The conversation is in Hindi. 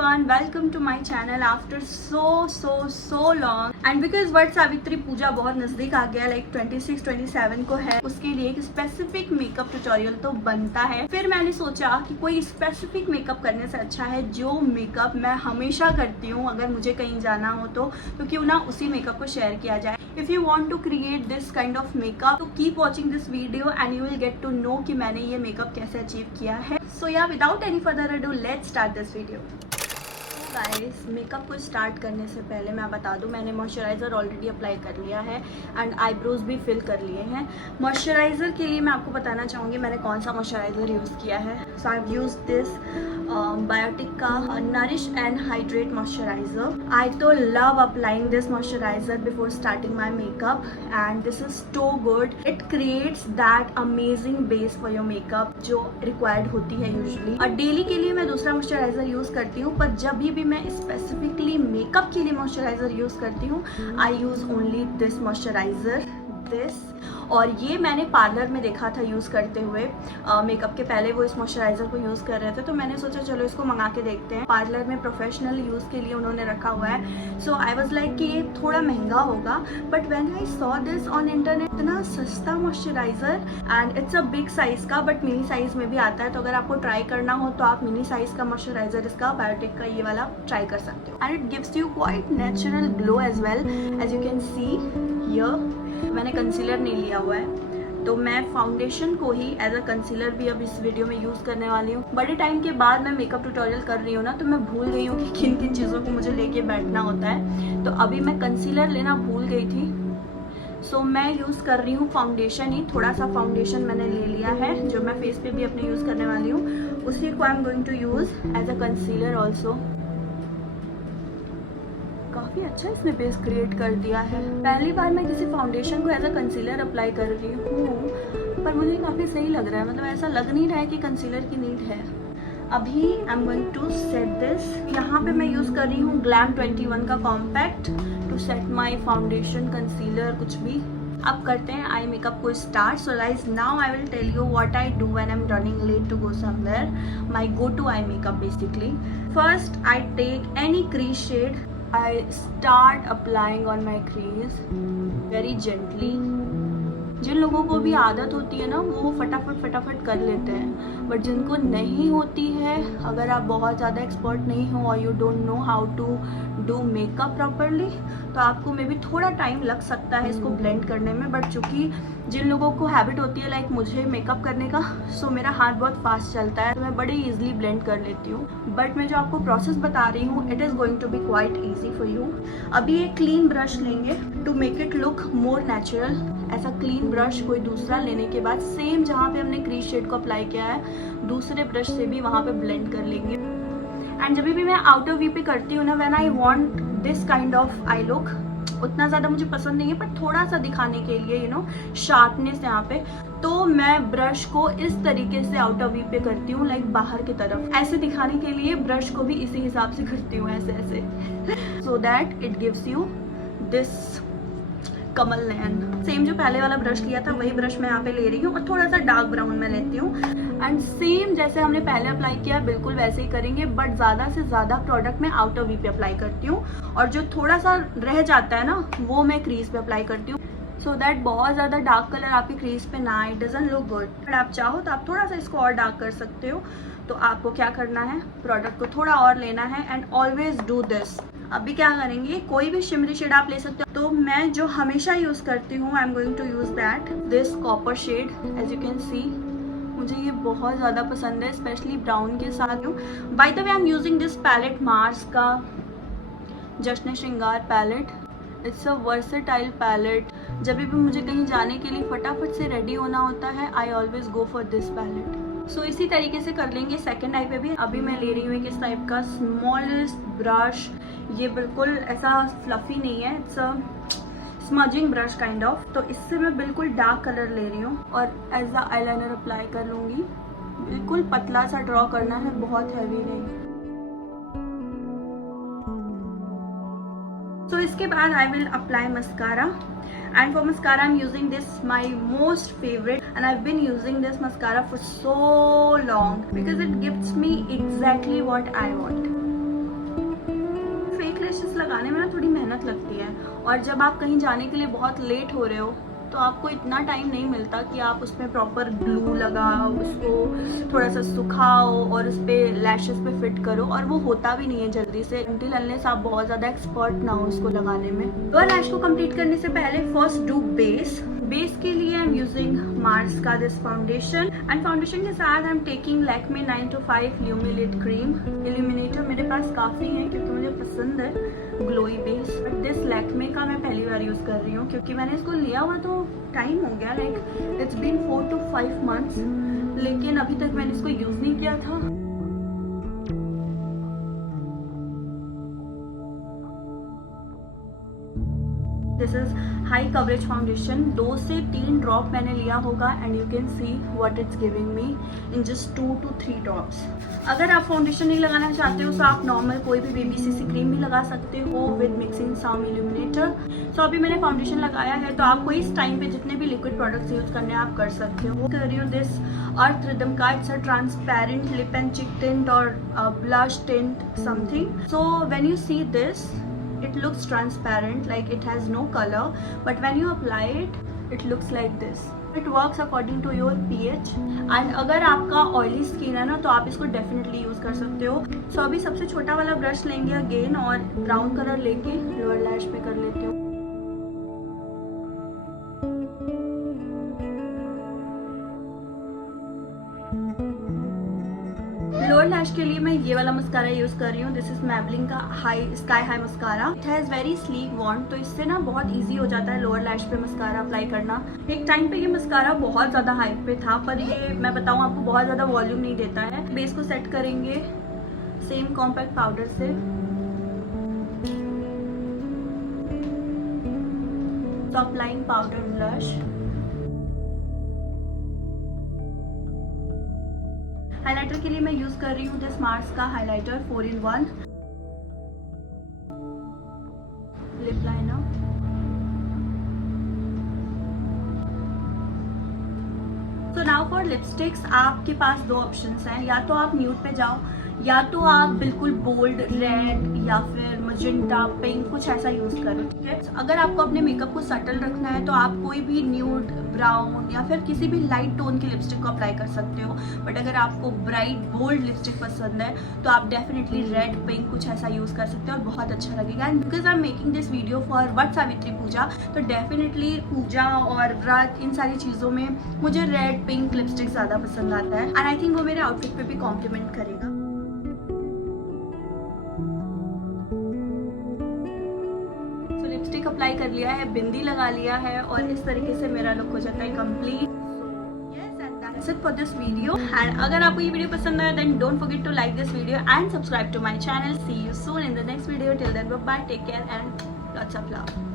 everyone, welcome to my channel after so long and because Vat Savitri Puja बहुत नज़दीक आ गया, लाइक 26-27 को है, उसके लिए एक स्पेसिफिक मेकअप ट्यूटोरियल तो बनता है। फिर मैंने सोचा कि कोई स्पेसिफिक मेकअप करने से अच्छा है जो मेकअप मैं हमेशा करती हूँ, अगर मुझे कहीं जाना हो तो क्यों ना उसी मेकअप को शेयर किया जाए। If you want to create this kind of makeup तो keep watching this video and you will get to know कि मैंने ये मेकअप कैसे अचीव किया है। सो या without any further ado let's start this video. Guys, makeup को स्टार्ट करने से पहले मैं बता दूं, मैंने मॉइस्चराइज़र ऑलरेडी अप्लाई कर लिया है एंड आईब्रोज भी फिल कर लिए हैं। मॉइस्चराइज़र के लिए मैं आपको बताना चाहूँगी मैंने कौन सा मॉइस्चराइज़र यूज़ किया है। So I have used this Biotique का nourish and hydrate moisturiser. I तो love applying this moisturiser before starting my makeup and this is too good. It creates that amazing base for your makeup जो रिक्वायर्ड होती है यूजली। और डेली के लिए मैं दूसरा मॉइस्चराइज़र यूज़ करती हूँ, पर जब भी मैं स्पेसिफिकली मेकअप के लिए मॉइस्चराइज़र यूज़ करती हूँ I use only this moisturiser, this. और ये मैंने पार्लर में देखा था यूज़ करते हुए, मेकअप के पहले वो इस मॉइस्चराइज़र को यूज़ कर रहे थे, तो मैंने सोचा चलो इसको मंगा के देखते हैं। पार्लर में प्रोफेशनल यूज़ के लिए उन्होंने रखा हुआ है। सो आई वाज लाइक कि ये थोड़ा महंगा होगा, but when I saw this on internet, इतना सस्ता moisturiser and it's a big size का, बट मिनी साइज़ में भी आता है। तो अगर आपको ट्राई करना हो तो आप मिनी साइज़ का मॉइस्चराइज़र इसका बायोटिक का ये वाला ट्राई कर सकते हो and it gives you quite natural glow as well as you can see here. मैंने कंसीलर नहीं लिया हुआ है तो मैं फाउंडेशन को ही एज अ कंसीलर भी अब इस वीडियो में यूज़ करने वाली हूँ। बड़े टाइम के बाद मैं मेकअप ट्यूटोरियल कर रही हूँ ना, तो मैं भूल गई हूँ कि किन किन चीज़ों को मुझे लेके बैठना होता है। तो अभी मैं कंसीलर लेना भूल गई थी। सो मैं यूज़ कर रही हूँ फाउंडेशन ही। थोड़ा सा फाउंडेशन मैंने ले लिया है जो मैं फेस पे भी अपने यूज़ करने वाली हूँ, उसी को I am going to use as a concealer also. काफ़ी अच्छा इसने बेस क्रिएट कर दिया है। पहली बार मैं किसी फाउंडेशन को एज अ कंसीलर अप्लाई कर रही हूँ, पर मुझे काफ़ी सही लग रहा है। मतलब ऐसा लग नहीं रहा है कि कंसीलर की नीड है। अभी I am going to set this. यहाँ पे मैं यूज़ कर रही हूँ ग्लैम 21 का compact to set my foundation, concealer, कुछ भी। अब करते हैं आई मेकअप को start. So guys, now I will tell you what I do when I am running late to go somewhere. My go to eye makeup basically. First I take any crease shade, I start applying on my crease very gently. जिन लोगों को भी आदत होती है ना वो फटाफट कर लेते हैं, बट जिनको नहीं होती है, अगर आप बहुत ज़्यादा एक्सपर्ट नहीं हो और you don't know how to do makeup properly, तो आपको मे बी थोड़ा टाइम लग सकता है इसको ब्लेंड करने में। बट चूँकि जिन लोगों को हैबिट होती है लाइक मुझे मेकअप करने का, सो मेरा हाथ बहुत फास्ट चलता है तो मैं बड़े ईजिली ब्लेंड कर लेती हूँ। बट मैं जो आपको प्रोसेस बता रही हूँ it is going to be quite easy for you. अभी एक क्लीन ब्रश लेंगे to make it look more natural. ऐसा क्लीन ब्रश कोई दूसरा लेने के बाद सेम जहाँ पे हमने क्रीज शेड को अप्लाई किया है दूसरे ब्रश से भी वहाँ पे ब्लेंड कर लेंगे। एंड जब भी मैं आउटर व्यू पे करती हूँ ना, when I want this kind of I look, उतना ज़्यादा मुझे पसंद नहीं है पर थोड़ा सा दिखाने के लिए, यू नो, शार्पनेस यहाँ पे, तो मैं ब्रश को इस तरीके से आउटर व्यू पे करती हूँ, लाइक बाहर की तरफ। ऐसे दिखाने के लिए ब्रश को भी इसी हिसाब से करती हूँ, ऐसे so that it gives you this Kamal Nayan. Same जो पहले वाला ब्रश लिया था वही ब्रश मैं यहाँ पे ले रही हूँ और थोड़ा सा डार्क ब्राउन में लेती हूँ। एंड सेम जैसे हमने पहले अप्लाई किया बिल्कुल वैसे ही करेंगे, बट ज़्यादा से ज़्यादा प्रोडक्ट मैं आउटर वी पे अप्लाई करती हूँ और जो थोड़ा सा रह जाता है ना वो मैं क्रीज पे अप्लाई करती हूँ, सो दैट बहुत ज़्यादा डार्क कलर आपकी क्रीज पे ना आए, डजंट लुक गुड। अगर आप चाहो तो आप थोड़ा सा इसको और डार्क कर सकते हो। तो आपको क्या करना है, प्रोडक्ट को थोड़ा और लेना है एंड ऑलवेज डू दिस। अभी क्या करेंगे, कोई भी शिमरी शेड आप ले सकते हो। तो मैं जो हमेशा यूज़ करती हूँ I am going to use that this copper shade, as you can see. मुझे ये बहुत ज़्यादा पसंद है, स्पेशली ब्राउन के साथ। By the way I am using this palette, Mars का Jashn Shringar palette. It's a versatile palette. जब भी मुझे कहीं जाने के लिए फटाफट से रेडी होना होता है I always go for this palette. So इसी तरीके से कर लेंगे सेकेंड आई पे भी। अभी मैं ले रही हूँ इस टाइप का स्मॉलेस्ट ब्रश। ये बिल्कुल ऐसा फ्लफी नहीं है, it's a smudging brush kind of. तो इससे मैं बिल्कुल डार्क कलर ले रही हूँ और एज अ आईलाइनर अप्लाई कर लूँगी। बिल्कुल पतला सा ड्रॉ करना है, बहुत हैवी नहीं। So इसके बाद I will apply mascara, and for mascara I'm using this my most favorite, and I've been using this mascara for so long because it gives me exactly what I want. Lashes लगाने में ना थोड़ी मेहनत लगती है, और जब आप कहीं जाने के लिए बहुत लेट हो रहे हो तो आपको इतना टाइम नहीं मिलता कि आप उसमें प्रॉपर ग्लू लगाओ, उसको थोड़ा सा सुखाओ और उस पर लैशेस पे फिट करो, और वो होता भी नहीं है जल्दी से अनटिल अनलेस आप बहुत ज़्यादा एक्सपर्ट ना हो उसको लगाने में। लोअर लैश को कंप्लीट करने से पहले फर्स्ट डू बेस के लिए आई एम यूजिंग मार्स का दिस फाउंडेशन, एंड फाउंडेशन के साथ I am taking Lakme 925 luminate cream. Illuminator मेरे पास काफ़ी है क्योंकि मुझे पसंद है glowy base, but this Lakme का मैं पहली बार यूज़ कर रही हूँ क्योंकि मैंने इसको लिया हुआ तो टाइम हो गया, like it's been 4 to 5 months, लेकिन अभी तक मैंने इसको यूज़ नहीं किया था। This is high coverage foundation, 2 से 3 ड्रॉप मैंने लिया होगा, and you can see what it's giving me in just 2 to 3 drops. अगर आप फाउंडेशन नहीं लगाना चाहते हो तो आप नॉर्मल कोई भी BBCC क्रीम भी लगा सकते हो विद मिक्सिंग सम इल्यूमिनेटर। सो अभी मैंने फाउंडेशन लगाया है, तो आपको इस टाइम पे जितने भी लिक्विड प्रोडक्ट्स यूज करने हैं आप कर सकते हो। कर रही हूँ दिस अर्थ रिदम का, it's a transparent lip and cheek tint or blush tint something. So when you see this, it looks transparent, like it has no color, but when you apply it, it looks like this. It works according to your pH, and अगर आपका ऑयली स्किन है ना तो आप इसको डेफिनेटली यूज़ कर सकते हो। सो अभी सबसे छोटा वाला ब्रश लेंगे अगेन, और ब्राउन कलर लेके लोअर लैश पे कर लेती हूँ। लोअर लैश के लिए मैं ये वाला मस्कारा यूज कर रही हूँ। दिस इज मैबलिन का sky high mascara. It has very sleek wand, तो इससे ना बहुत इजी हो जाता है लोअर लैश पे मस्कारा अप्लाई करना। एक टाइम पे ये मस्कारा बहुत ज्यादा हाइप पे था, पर ये मैं बताऊँ आपको बहुत ज्यादा वॉल्यूम नहीं देता है। बेस को सेट करेंगे सेम कॉम्पैक्ट पाउडर से, तो अप्लाइंग पाउडर ब्लश। हाइलाइटर के लिए मैं यूज कर रही हूँ दिस मार्स का highlighter 4-in-1 lip liner. So now for lipsticks, आपके पास 2 ऑप्शंस हैं, या तो आप न्यूड पे जाओ, या तो आप बिल्कुल बोल्ड रेड या फिर मजेंटा पिंक कुछ ऐसा यूज करो, ठीक है। अगर आपको अपने मेकअप को सटल रखना है तो आप कोई भी न्यूड, ब्राउन या फिर किसी भी लाइट टोन की लिपस्टिक को अप्लाई कर सकते हो, बट अगर आपको ब्राइट बोल्ड लिपस्टिक पसंद है तो आप डेफिनेटली रेड पिंक कुछ ऐसा यूज कर सकते हो और बहुत अच्छा लगेगा। And because I am making this video for Vat Savitri Puja, तो डेफिनेटली पूजा और व्रत इन सारी चीज़ों में मुझे रेड पिंक लिपस्टिक ज़्यादा पसंद आता है, एंड आई थिंक वो मेरे आउटफिट पे भी कॉम्प्लीमेंट करेगा। लिपस्टिक अप्लाई कर लिया है, बिंदी लगा लिया है, और इस तरीके से मेरा लुक हो जाता है complete. That's it for this video, and अगर आपको ये वीडियो पसंद आया then don't forget to like this video and subscribe to my channel. See you soon in the next video. Till then, bye bye, take care and lots of love.